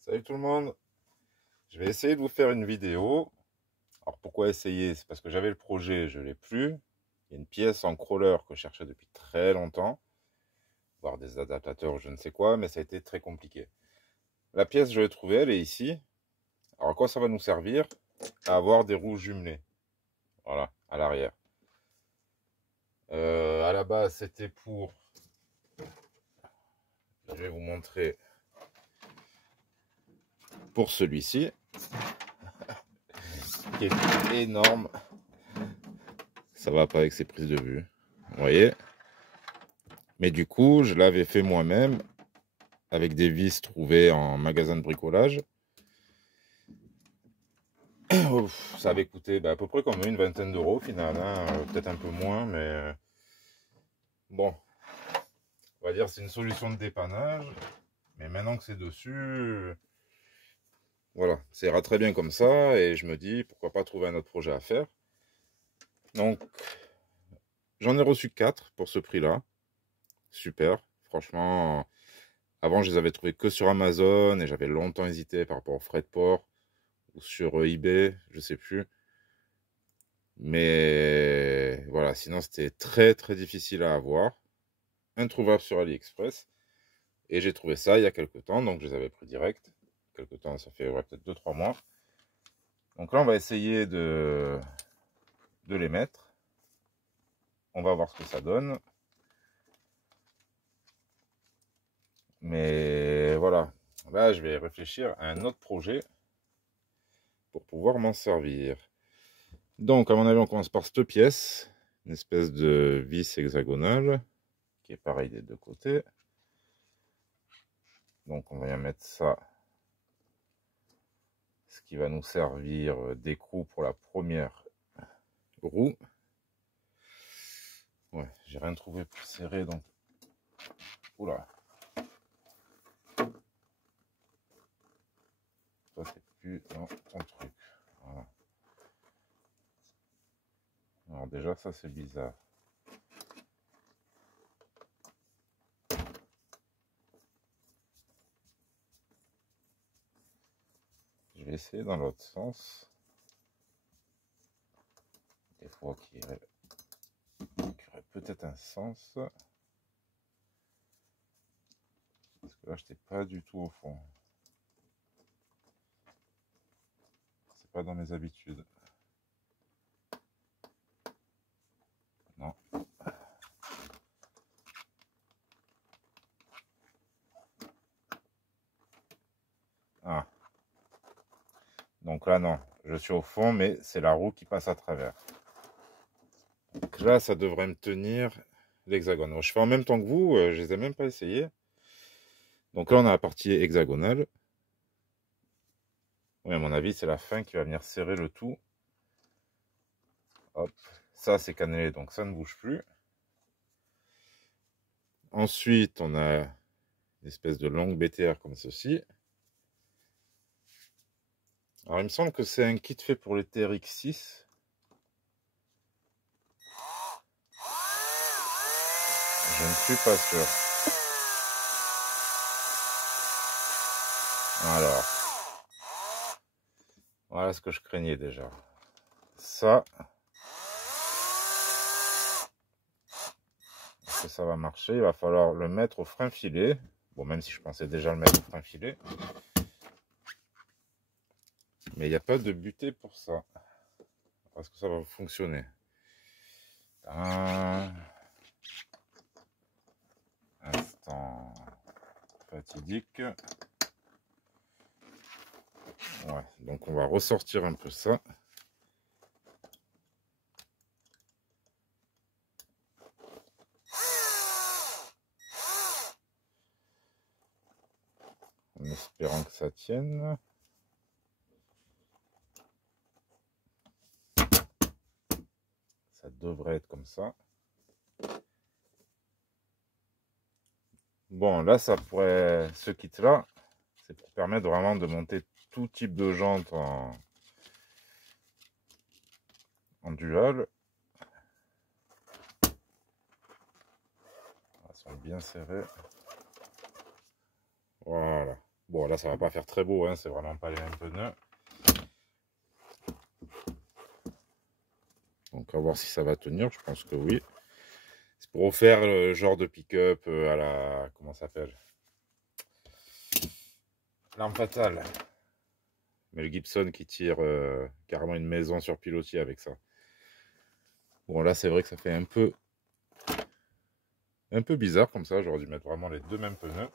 Salut tout le monde, je vais essayer de vous faire une vidéo. Alors pourquoi essayer? C'est parce que j'avais le projet, je l'ai plus. Il y a une pièce en crawler que je cherchais depuis très longtemps, voire des adaptateurs, je ne sais quoi, mais ça a été très compliqué. La pièce, je l'ai trouvée, elle est ici. Alors à quoi ça va nous servir? À avoir des roues jumelées, voilà, à l'arrière. À la base, c'était pour... Je vais vous montrer pour celui-ci, qui est énorme. Ça va pas avec ses prises de vue, vous voyez? Mais du coup, je l'avais fait moi-même avec des vis trouvées en magasin de bricolage. Ça avait coûté à peu près comme une vingtaine d'euros au final, hein, peut-être un peu moins, mais bon, on va dire c'est une solution de dépannage. Mais maintenant que c'est dessus, voilà, ça ira très bien comme ça. Et je me dis, pourquoi pas trouver un autre projet à faire. Donc, j'en ai reçu 4 pour ce prix-là. Super, franchement. Avant, je les avais trouvés que sur Amazon et j'avais longtemps hésité par rapport aux frais de port ou sur eBay, je sais plus. Mais voilà, sinon c'était très très difficile à avoir. Introuvable sur AliExpress. Et j'ai trouvé ça il y a quelques temps, donc je les avais pris direct. Quelques temps, ça fait ouais, peut-être 2-3 mois. Donc là, on va essayer de les mettre. On va voir ce que ça donne. Mais voilà, là je vais réfléchir à un autre projet pour pouvoir m'en servir. Donc à mon avis, on commence par cette pièce, une espèce de vis hexagonale, qui est pareil des deux côtés. Donc on va y mettre ça, ce qui va nous servir d'écrou pour la première roue. Ouais, j'ai rien trouvé plus serré, donc... Oula. Ça c'est plus dans ton truc. Voilà. Alors déjà ça c'est bizarre. Je vais essayer dans l'autre sens. Des fois qu'il y aurait peut-être un sens. Parce que là j'étais pas du tout au fond. C'est pas dans mes habitudes. Non. Ah. Donc là non, je suis au fond, mais c'est la roue qui passe à travers. Donc là, ça devrait me tenir l'hexagone. Je fais en même temps que vous, je les ai même pas essayés. Donc là, on a la partie hexagonale. Oui, à mon avis, c'est la fin qui va venir serrer le tout. Hop, ça c'est cannelé, donc ça ne bouge plus. Ensuite, on a une espèce de longue BTR comme ceci. Alors, il me semble que c'est un kit fait pour les TRX6. Je ne suis pas sûr. Alors, voilà ce que je craignais déjà. Ça, est-ce que ça va marcher? Il va falloir le mettre au frein filet. Bon, même si je pensais déjà le mettre au frein filet. Mais il n'y a pas de butée pour ça. Est-ce que ça va fonctionner? Un instant fatidique. Ouais, donc on va ressortir un peu ça. En espérant que ça tienne. Ça devrait être comme ça. Bon, là, ça pourrait... Ce kit-là, c'est pour permettre vraiment de monter tout type de jantes en dual. Elles sont bien serrées. Voilà. Bon, là, ça va pas faire très beau, hein, c'est vraiment pas les mêmes pneus. Donc, à voir si ça va tenir, je pense que oui. C'est pour refaire le genre de pick-up à la... Comment ça s'appelle? L'arme fatale. Mais le Gibson qui tire carrément une maison sur pilotis avec ça. Bon, là, c'est vrai que ça fait un peu bizarre comme ça. J'aurais dû mettre vraiment les deux mêmes pneus.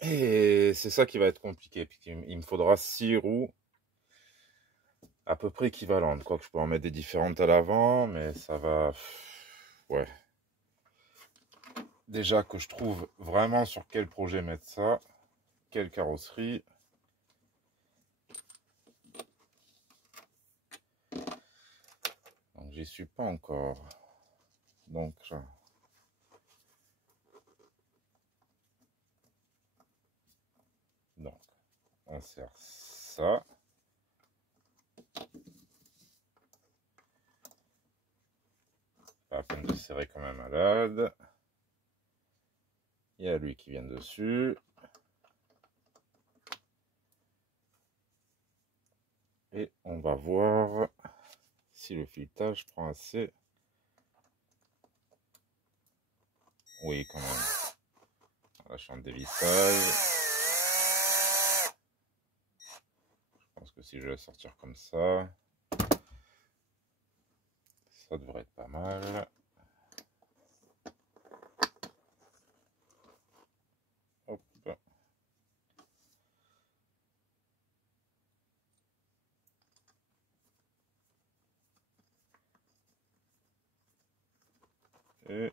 Et c'est ça qui va être compliqué. Puis il me faudra 6 roues à peu près équivalentes. Quoique je peux en mettre des différentes à l'avant, mais ça va... Ouais. Déjà que je trouve vraiment sur quel projet mettre ça. Quelle carrosserie. Donc j'y suis pas encore. Donc... Donc, on sert ça. Pas la peine de serrer comme un malade. Il y a lui qui vient dessus. Et on va voir si le filetage prend assez. Oui, quand même. Là, je suis en dévissage. Je pense que si je vais sortir comme ça, ça devrait être pas mal. Hop. Et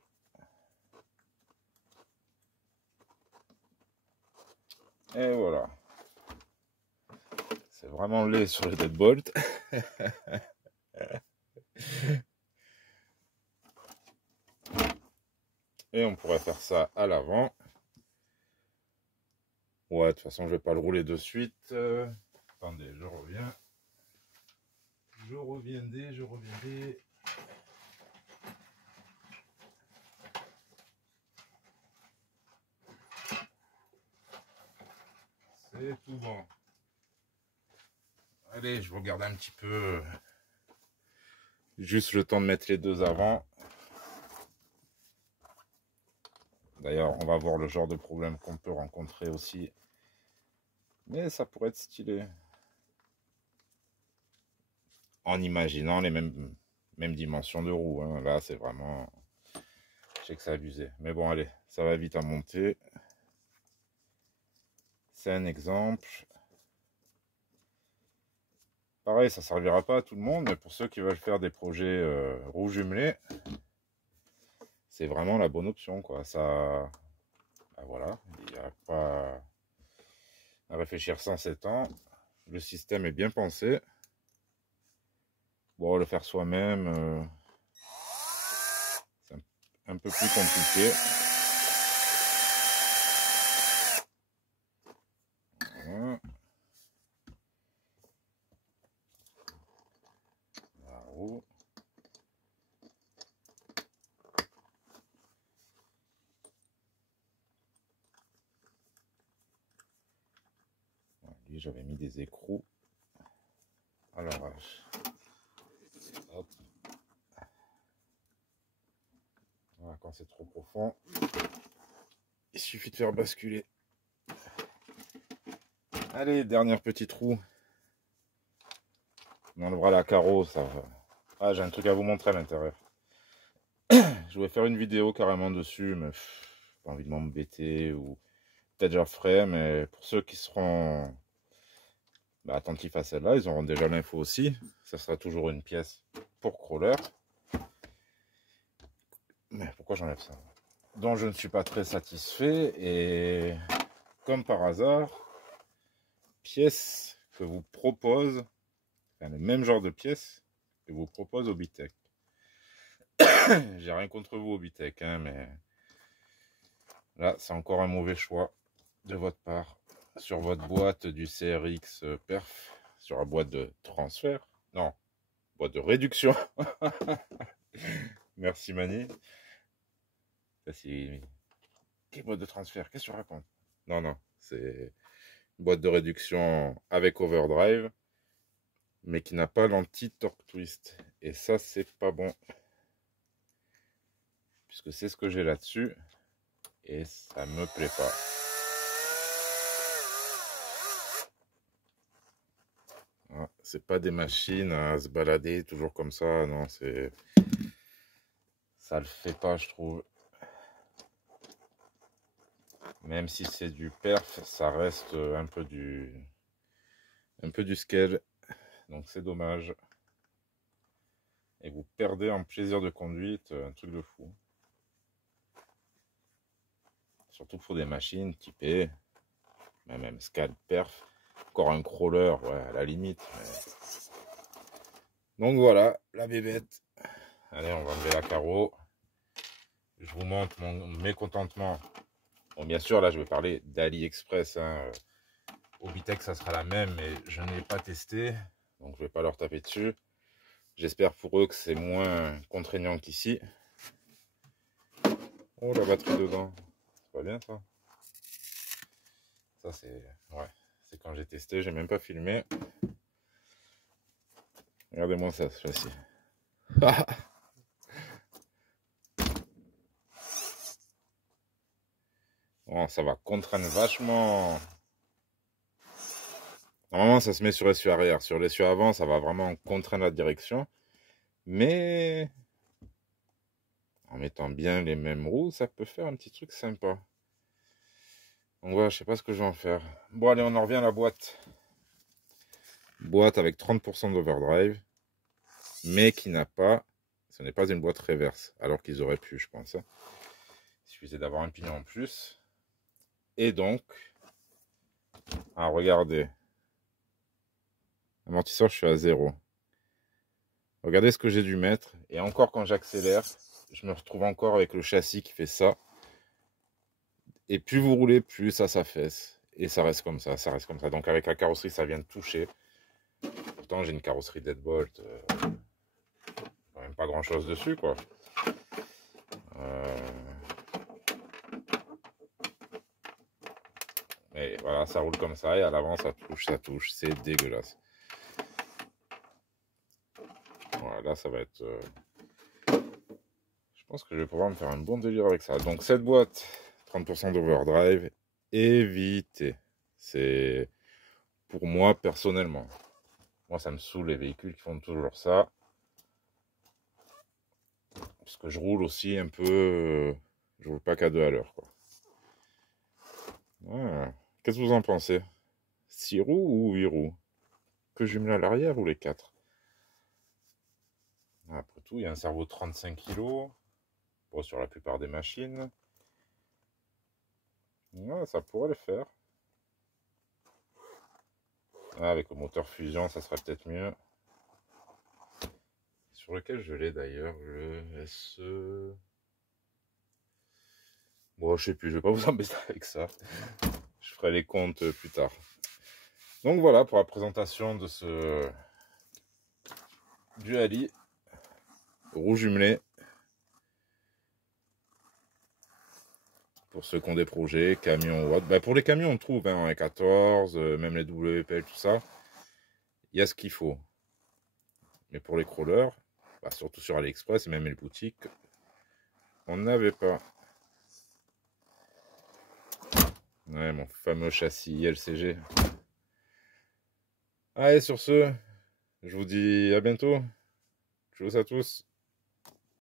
voilà. C'est vraiment laid sur les deadbolts. Et on pourrait faire ça à l'avant. Ouais, de toute façon, je vais pas le rouler de suite. Attendez, je reviens. Je reviendrai. C'est tout bon. Allez, je regarde un petit peu. Juste le temps de mettre les deux avant. D'ailleurs, on va voir le genre de problème qu'on peut rencontrer aussi. Mais ça pourrait être stylé. En imaginant les mêmes dimensions de roues. Hein. Là, c'est vraiment... Je sais que c'est abusé. Mais bon, allez, ça va vite à monter. C'est un exemple. Pareil, ça ne servira pas à tout le monde, mais pour ceux qui veulent faire des projets roues jumelés, c'est vraiment la bonne option, quoi. Ça, ben voilà, il n'y a pas à réfléchir 107 ans. Le système est bien pensé. Bon, le faire soi-même, c'est un peu plus compliqué. Voilà. La roue. Lui, j'avais mis des écrous à l'arrache. Hop. Voilà, quand c'est trop profond, il suffit de faire basculer. Allez, dernière petite roue. On enlèvera la carreau, ça va. Ah, j'ai un truc à vous montrer à l'intérieur. Je vais faire une vidéo carrément dessus, mais pas envie de m'embêter, ou peut-être je la ferai, mais pour ceux qui seront attentifs à celle-là, ils auront déjà l'info aussi. Ça sera toujours une pièce pour crawler. Mais pourquoi j'enlève ça? Donc je ne suis pas très satisfait, et comme par hasard, pièce que vous propose, enfin, le même genre de pièce que vous propose Obitech. J'ai rien contre vous Obitech, hein, mais là c'est encore un mauvais choix de votre part sur votre boîte du CRX Perf, sur la boîte de transfert, non, boîte de réduction. Merci Mani. Ça, Quelle boîte de transfert? Qu'est-ce que tu racontes? Non, non, c'est une boîte de réduction avec overdrive, mais qui n'a pas l'anti-torque twist. Et ça, c'est pas bon. Puisque c'est ce que j'ai là-dessus. Et ça me plaît pas. Ah, c'est pas des machines à se balader toujours comme ça. Non, c'est... Ça le fait pas, je trouve. Même si c'est du perf, ça reste un peu du scale. Donc c'est dommage. Et vous perdez en plaisir de conduite, un truc de fou. Surtout pour des machines typées, même scale perf. Encore un crawler, ouais, à la limite. Mais... Donc voilà, la bébête. Allez, on va enlever la carreau. Je vous montre mon mécontentement. Bon, bien sûr, là, je vais parler d'AliExpress. Hein. Obitech, ça sera la même, mais je n'ai pas testé. Donc, je ne vais pas leur taper dessus. J'espère pour eux que c'est moins contraignant qu'ici. Oh, la batterie dedans. C'est pas bien, ça. Ça, c'est... Ouais. C'est quand j'ai testé. J'ai même pas filmé. Regardez-moi ça, cette fois-ci. Bon, ça va contraindre vachement. Normalement, ça se met sur l'essieu arrière. Sur l'essieu avant, ça va vraiment contraindre la direction. Mais en mettant bien les mêmes roues, ça peut faire un petit truc sympa. Donc voilà, je sais pas ce que je vais en faire. Bon, allez, on en revient à la boîte. Boîte avec 30% d'overdrive, mais qui n'a pas... Ce n'est pas une boîte reverse, alors qu'ils auraient pu, je pense. Il suffisait d'avoir un pignon en plus. Et donc... Ah, regardez. Amortisseur, je suis à 0. Regardez ce que j'ai dû mettre. Et encore, quand j'accélère, je me retrouve encore avec le châssis qui fait ça. Et plus vous roulez, plus ça s'affaisse. Et ça reste comme ça, ça reste comme ça. Donc avec la carrosserie, ça vient de toucher. Pourtant, j'ai une carrosserie Deadbolt. Quand même pas grand-chose dessus, quoi. Et voilà, ça roule comme ça. Et à l'avant, ça touche. C'est dégueulasse. Voilà, là, ça va être... Je pense que je vais pouvoir me faire un bon délire avec ça. Donc cette boîte, 30% d'overdrive, évitez. C'est pour moi personnellement. Moi, ça me saoule les véhicules qui font toujours ça. Parce que je roule aussi un peu... je roule pas qu'à 2 à l'heure, quoi. Ah. Qu'est-ce que vous en pensez? 6 roues ou 8 roues? Que jumeler à l'arrière ou les 4? Après tout, il y a un cerveau de 35 kg. Bon, sur la plupart des machines. Ouais, ça pourrait le faire. Ah, avec le moteur fusion, ça serait peut-être mieux. Sur lequel je l'ai d'ailleurs, le SE... Bon, je sais plus, je vais pas vous embêter avec ça. Je ferai les comptes plus tard. Donc voilà pour la présentation de ce du Ali roue jumelé. Pour ceux qui ont des projets, camions ou autres. Ben, pour les camions, on trouve hein, en 14, même les WPL, tout ça. Il y a ce qu'il faut. Mais pour les crawlers, bah, surtout sur AliExpress et même les boutiques, on n'avait pas. Ouais, mon fameux châssis LCG. Allez, sur ce, je vous dis à bientôt. Tchuss à tous.